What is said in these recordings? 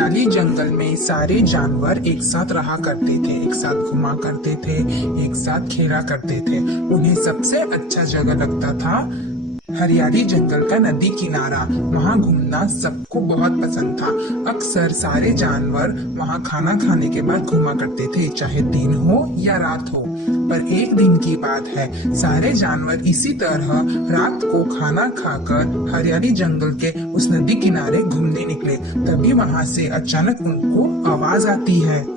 हरियाली जंगल में सारे जानवर एक साथ रहा करते थे, एक साथ घुमा करते थे, एक साथ खेला करते थे। उन्हें सबसे अच्छा जगह लगता था हरियाली जंगल का नदी किनारा। वहाँ घूमना सबको बहुत पसंद था। अक्सर सारे जानवर वहाँ खाना खाने के बाद घूमा करते थे, चाहे दिन हो या रात हो। पर एक दिन की बात है, सारे जानवर इसी तरह रात को खाना खाकर हरियाली जंगल के उस नदी किनारे घूमने निकले। तभी वहाँ से अचानक उनको आवाज आती है।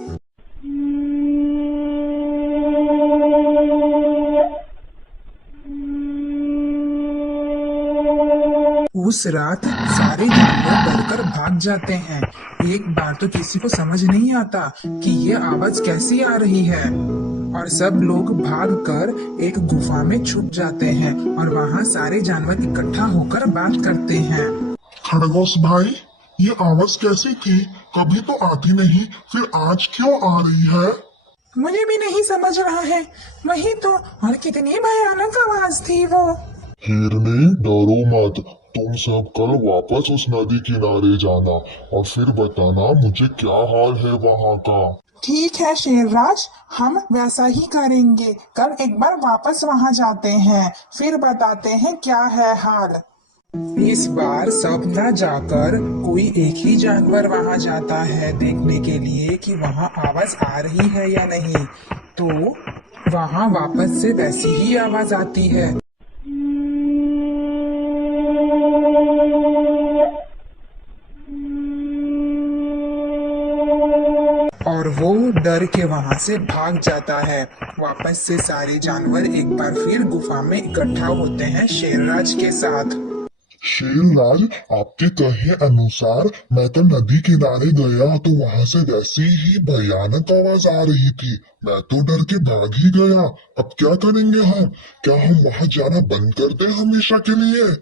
उस रात सारे जानवर डरकर भाग जाते हैं। एक बार तो किसी को समझ नहीं आता कि ये आवाज कैसी आ रही है, और सब लोग भागकर एक गुफा में छुप जाते हैं और वहाँ सारे जानवर इकट्ठा होकर बात करते हैं। खरगोश भाई, ये आवाज कैसी थी? कभी तो आती नहीं, फिर आज क्यों आ रही है? मुझे भी नहीं समझ रहा है। वही तो, और कितनी भयानक आवाज थी वो। हिरनी, डरो मत। तुम सब कल वापस उस नदी किनारे जाना और फिर बताना मुझे क्या हाल है वहाँ का। ठीक है शेरराज, हम वैसा ही करेंगे। कल एक बार वापस वहाँ जाते हैं, फिर बताते हैं क्या है हाल। इस बार सब न जाकर कोई एक ही जानवर वहाँ जाता है देखने के लिए कि वहाँ आवाज आ रही है या नहीं। तो वहाँ वापस से वैसी ही आवाज आती है। और वो डर के वहां से भाग जाता है। वापस से सारे जानवर एक बार फिर गुफा में इकट्ठा होते हैं शेरराज के साथ। शेरराज, आपके कहे अनुसार मैं तो नदी किनारे गया तो वहाँ से वैसी ही भयानक आवाज आ रही थी। मैं तो डर के भाग ही गया। अब क्या करेंगे हम? क्या हम वहाँ जाना बंद कर दें हमेशा के लिए?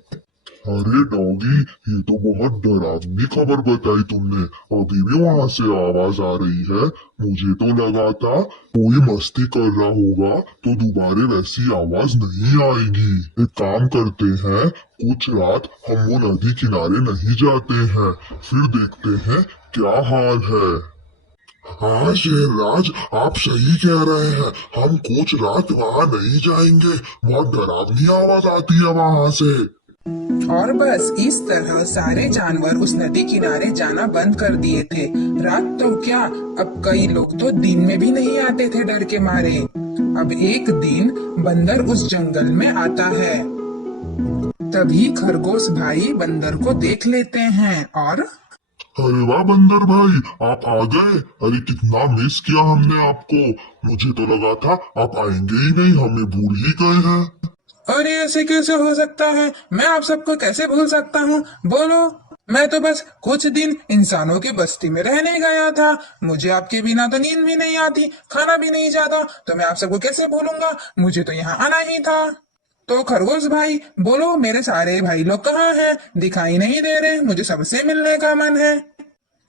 अरे डॉगी, ये तो बहुत डरावनी खबर बताई तुमने। अभी भी वहां से आवाज आ रही है। मुझे तो लगा था कोई मस्ती कर रहा होगा तो दोबारा वैसी आवाज नहीं आएगी। एक काम करते हैं, कुछ रात हम वो नदी किनारे नहीं जाते हैं, फिर देखते हैं क्या हाल है। हाँ शेरराज, आप सही कह रहे हैं। हम कुछ रात वहाँ नहीं जाएंगे। बहुत डरावनी आवाज आती है वहाँ से। और बस इस तरह सारे जानवर उस नदी किनारे जाना बंद कर दिए थे। रात तो क्या, अब कई लोग तो दिन में भी नहीं आते थे डर के मारे। अब एक दिन बंदर उस जंगल में आता है। तभी खरगोश भाई बंदर को देख लेते हैं और अरे वाह बंदर भाई, आप आ गए। अरे कितना मिस किया हमने आपको। मुझे तो लगा था आप आएंगे ही नहीं, हमें भूल ही गए हैं। अरे ऐसे कैसे हो सकता है? मैं आप सबको कैसे भूल सकता हूँ? बोलो। मैं तो बस कुछ दिन इंसानों की बस्ती में रहने गया था। मुझे आपके बिना तो नींद भी नहीं आती, खाना भी नहीं जाता, तो मैं आप सबको कैसे भूलूंगा? मुझे तो यहाँ आना ही था। तो खरगोश भाई बोलो, मेरे सारे भाई लोग कहाँ हैं? दिखाई नहीं दे रहे, मुझे सबसे मिलने का मन है।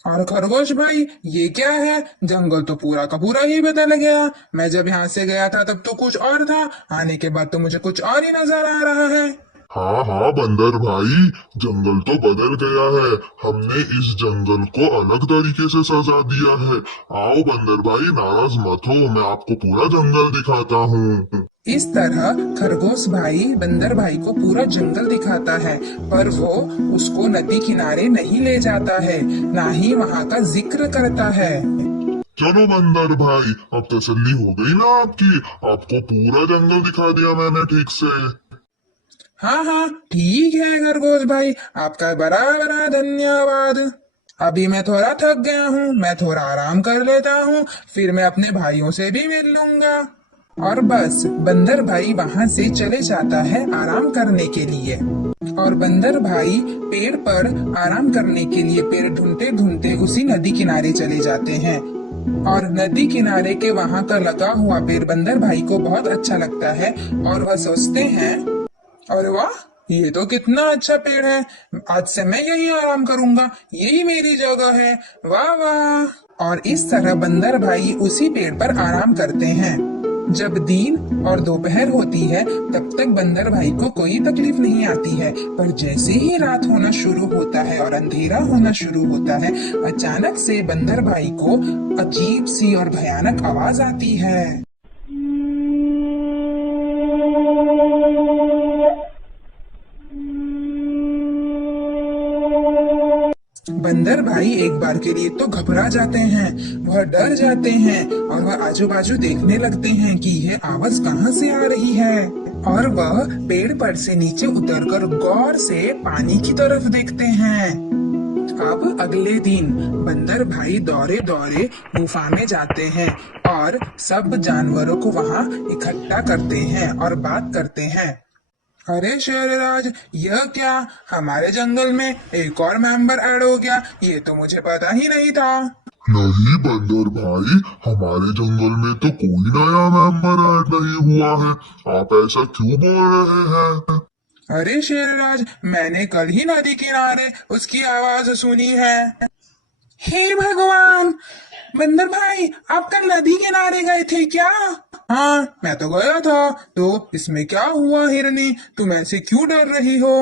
और खरगोश भाई, ये क्या है? जंगल तो पूरा का पूरा ही बदल गया। मैं जब यहाँ से गया था तब तो कुछ और था, आने के बाद तो मुझे कुछ और ही नजर आ रहा है। हाँ हाँ बंदर भाई, जंगल तो बदल गया है। हमने इस जंगल को अलग तरीके से सजा दिया है। आओ बंदर भाई, नाराज मत हो, मैं आपको पूरा जंगल दिखाता हूँ। इस तरह खरगोश भाई बंदर भाई को पूरा जंगल दिखाता है, पर वो उसको नदी किनारे नहीं ले जाता है, ना ही वहाँ का जिक्र करता है। चलो बंदर भाई, अब तसल्ली हो गई ना आपकी? आपको पूरा जंगल दिखा दिया मैंने ठीक से। हाँ हाँ ठीक है खरगोश भाई, आपका बड़ा बड़ा धन्यवाद। अभी मैं थोड़ा थक गया हूँ, मैं थोड़ा आराम कर लेता हूँ, फिर मैं अपने भाइयों से भी मिल लूंगा। और बस बंदर भाई वहाँ से चले जाता है आराम करने के लिए। और बंदर भाई पेड़ पर आराम करने के लिए पेड़ ढूंढते ढूंढते उसी नदी किनारे चले जाते हैं। और नदी किनारे के वहाँ का लगा हुआ पेड़ बंदर भाई को बहुत अच्छा लगता है, और वह सोचते हैं, अरे वाह, ये तो कितना अच्छा पेड़ है। आज से मैं यही आराम करूंगा, यही मेरी जगह है। वाह वाह। और इस तरह बंदर भाई उसी पेड़ पर आराम करते हैं। जब दिन और दोपहर होती है तब तक बंदर भाई को कोई तकलीफ नहीं आती है, पर जैसे ही रात होना शुरू होता है और अंधेरा होना शुरू होता है, अचानक से बंदर भाई को अजीब सी और भयानक आवाज आती है। बंदर भाई एक बार के लिए तो घबरा जाते हैं, वह डर जाते हैं और वह आजू बाजू देखने लगते हैं कि यह आवाज कहाँ से आ रही है। और वह पेड़ पर से नीचे उतरकर गौर से पानी की तरफ देखते हैं। अब अगले दिन बंदर भाई दौड़े दौड़े गुफा में जाते हैं और सब जानवरों को वहाँ इकट्ठा करते हैं और बात करते हैं। अरे शेरराज, यह क्या, हमारे जंगल में एक और मेंबर ऐड हो गया, ये तो मुझे पता ही नहीं था। नहीं बंदर भाई, हमारे जंगल में तो कोई नया मेंबर ऐड नहीं हुआ है। आप ऐसा क्यों बोल रहे हैं? अरे शेरराज, मैंने कल ही नदी किनारे उसकी आवाज सुनी है। हे भगवान, बंदर भाई आप कल नदी किनारे गए थे क्या? हाँ, मैं तो गया था। तो इसमें क्या हुआ हिरनी, तुम ऐसे क्यों डर रही हो?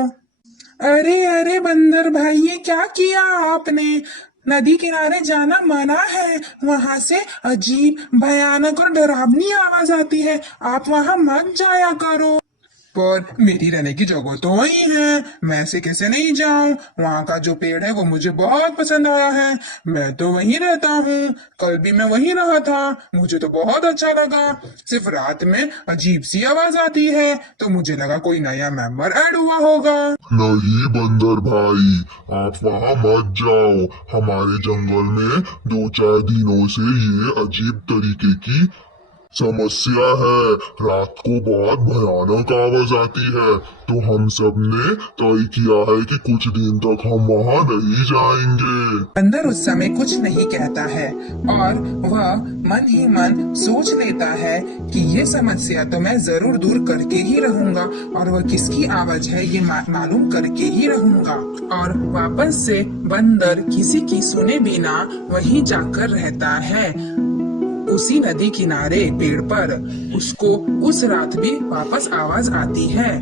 अरे अरे बंदर भाई, ये क्या किया आपने? नदी किनारे जाना मना है, वहाँ से अजीब भयानक और डरावनी आवाज आती है, आप वहाँ मत जाया करो। पर मेरी रहने की जगह तो वही है, मैं ऐसे कैसे नहीं जाऊं? वहाँ का जो पेड़ है वो मुझे बहुत पसंद आया है, मैं तो वहीं रहता हूँ। कल भी मैं वहीं रहा था, मुझे तो बहुत अच्छा लगा। सिर्फ रात में अजीब सी आवाज आती है तो मुझे लगा कोई नया मेंबर ऐड हुआ होगा। नहीं बंदर भाई, आप वहाँ मत जाओ। हमारे जंगल में 2-4 दिनों से ये अजीब तरीके की समस्या है। रात को बहुत भयानक आवाज आती है, तो हम सब ने तय किया है कि कुछ दिन तक हम वहाँ नहीं जाएंगे। बंदर उस समय कुछ नहीं कहता है और वह मन ही मन सोच लेता है कि ये समस्या तो मैं जरूर दूर करके ही रहूंगा और वह किसकी आवाज है ये मालूम करके ही रहूंगा। और वापस से बंदर किसी की सुने बिना वहीं जाकर रहता है, उसी नदी किनारे पेड़ पर। उसको उस रात भी वापस आवाज आती है।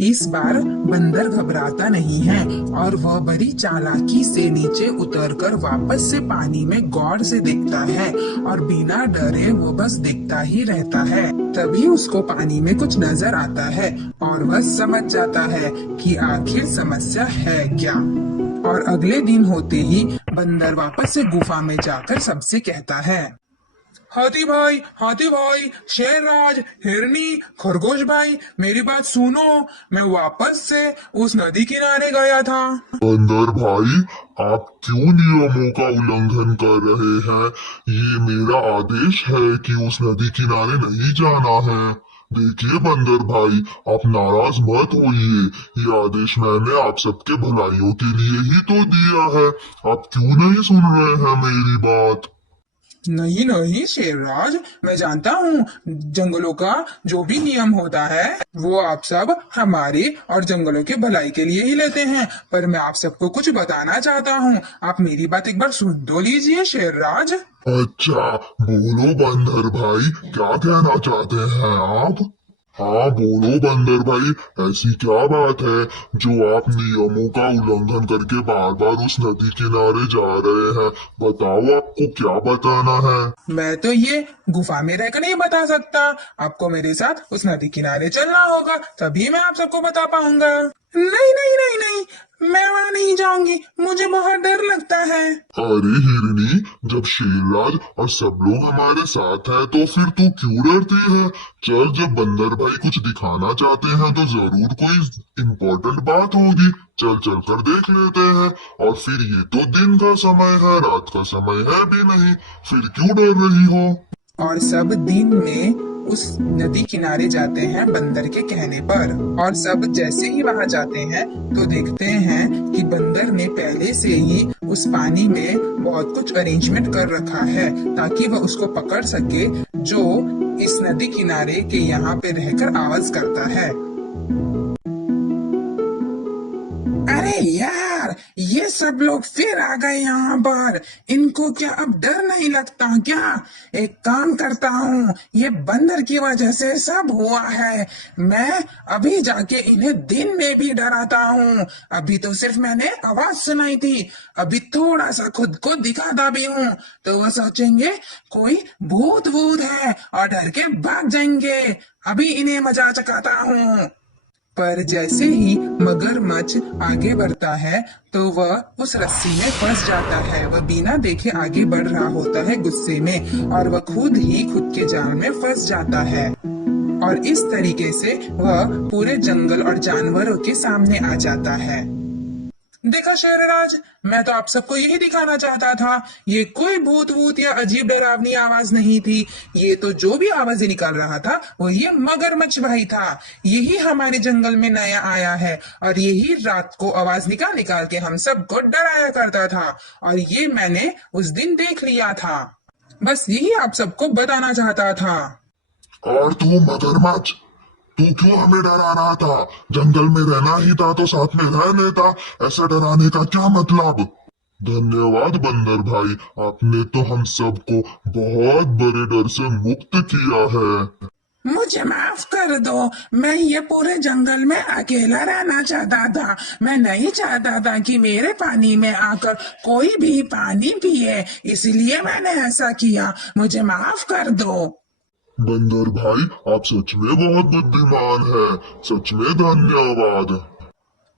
इस बार बंदर घबराता नहीं है और वह बड़ी चालाकी से नीचे उतरकर वापस से पानी में गौर से देखता है और बिना डरे वो बस देखता ही रहता है। तभी उसको पानी में कुछ नजर आता है और वह समझ जाता है कि आखिर समस्या है क्या। और अगले दिन होते ही बंदर वापस से गुफा में जाकर सबसे कहता है, हाथी भाई, शेरराज, हिरनी, खरगोश भाई, मेरी बात सुनो, मैं वापस से उस नदी किनारे गया था। बंदर भाई, आप क्यों नियमों का उल्लंघन कर रहे हैं? ये मेरा आदेश है कि उस नदी किनारे नहीं जाना है। देखिए बंदर भाई, आप नाराज मत होइए, ये आदेश मैंने आप सबके भलाइयों के लिए ही तो दिया है। आप क्यों नहीं सुन रहे हैं मेरी बात? नहीं शेरराज, मैं जानता हूँ जंगलों का जो भी नियम होता है वो आप सब हमारे और जंगलों के भलाई के लिए ही लेते हैं, पर मैं आप सबको कुछ बताना चाहता हूँ। आप मेरी बात एक बार सुन तो लीजिए शेरराज। अच्छा, बोलो बंदर भाई, क्या कहना चाहते हैं आप? हाँ बोलो बंदर भाई, ऐसी क्या बात है जो आप नियमों का उल्लंघन करके बार बार उस नदी किनारे जा रहे हैं? बताओ, आपको क्या बताना है? मैं तो ये गुफा में रहकर नहीं बता सकता, आपको मेरे साथ उस नदी किनारे चलना होगा, तभी मैं आप सबको बता पाऊंगा। नहीं, मैं वहाँ नहीं जाऊंगी, मुझे बहुत डर लगता है। अरे हिरनी, जब शेरराज और सब लोग हमारे साथ हैं तो फिर तू क्यों डरती है? चल, जब बंदर भाई कुछ दिखाना चाहते हैं तो जरूर कोई इम्पोर्टेंट बात होगी। चल कर देख लेते हैं। और फिर ये तो दिन का समय है, रात का समय है भी नहीं, फिर क्यों डर रही हो? और सब दिन में उस नदी किनारे जाते हैं बंदर के कहने पर, और सब जैसे ही वहां जाते हैं तो देखते हैं कि बंदर ने पहले से ही उस पानी में बहुत कुछ अरेंजमेंट कर रखा है ताकि वह उसको पकड़ सके जो इस नदी किनारे के यहाँ पे रहकर आवाज करता है। अरे यार, ये सब लोग फिर आ गए यहाँ पर। इनको क्या अब डर नहीं लगता क्या? एक काम करता हूँ, ये बंदर की वजह से सब हुआ है। मैं अभी जाके इन्हें दिन में भी डराता हूँ। अभी तो सिर्फ मैंने आवाज सुनाई थी, अभी थोड़ा सा खुद को दिखाता भी हूँ तो वो सोचेंगे कोई भूत वूत है और डर के भाग जाएंगे। अभी इन्हें मजा चखाता हूँ। पर जैसे ही मगरमच्छ आगे बढ़ता है तो वह उस रस्सी में फंस जाता है। वह बिना देखे आगे बढ़ रहा होता है गुस्से में, और वह खुद ही खुद के जाल में फंस जाता है। और इस तरीके से वह पूरे जंगल और जानवरों के सामने आ जाता है। देखा शेरराज, मैं तो आप सबको यही दिखाना चाहता था। ये कोई भूत वूत या अजीब डरावनी आवाज नहीं थी। ये तो जो भी आवाजें निकाल रहा था वो ये मगरमच्छ भाई था। यही हमारे जंगल में नया आया है और यही रात को आवाज निकाल निकाल के हम सबको डराया करता था। और ये मैंने उस दिन देख लिया था। बस यही आप सबको बताना चाहता था। और तू मगरमच्छ, तू क्यों हमें डरा रहा था? जंगल में रहना ही था तो साथ में रह लेता। ऐसा डराने का क्या मतलब? धन्यवाद बंदर भाई, आपने तो हम सबको बहुत बड़े डर से मुक्त किया है। मुझे माफ कर दो, मैं ये पूरे जंगल में अकेला रहना चाहता था। मैं नहीं चाहता था कि मेरे पानी में आकर कोई भी पानी पिए, इसलिए मैंने ऐसा किया। मुझे माफ कर दो। बंदर भाई, आप सच में बहुत बुद्धिमान है। सच में धन्यवाद।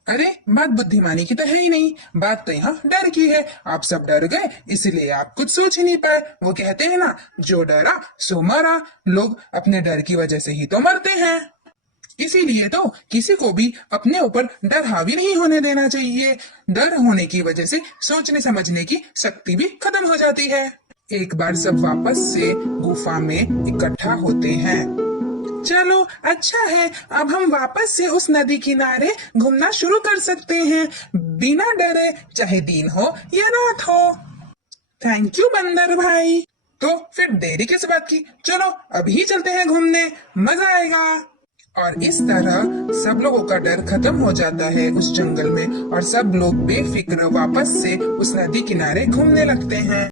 अरे, बात बुद्धिमानी की तो है ही नहीं, बात तो यहाँ डर की है। आप सब डर गए इसलिए आप कुछ सोच ही नहीं पाए। वो कहते हैं ना, जो डरा सो मरा। लोग अपने डर की वजह से ही तो मरते हैं। इसीलिए तो किसी को भी अपने ऊपर डर हावी नहीं होने देना चाहिए। डर होने की वजह से सोचने समझने की शक्ति भी खत्म हो जाती है। एक बार सब वापस से गुफा में इकट्ठा होते हैं। चलो अच्छा है, अब हम वापस से उस नदी किनारे घूमना शुरू कर सकते हैं, बिना डरे, चाहे दिन हो या रात हो। थैंक यू बंदर भाई। तो फिर देरी किस बात की, चलो अभी चलते हैं घूमने, मजा आएगा। और इस तरह सब लोगों का डर खत्म हो जाता है उस जंगल में, और सब लोग बेफिक्र वापस से उस नदी किनारे घूमने लगते हैं।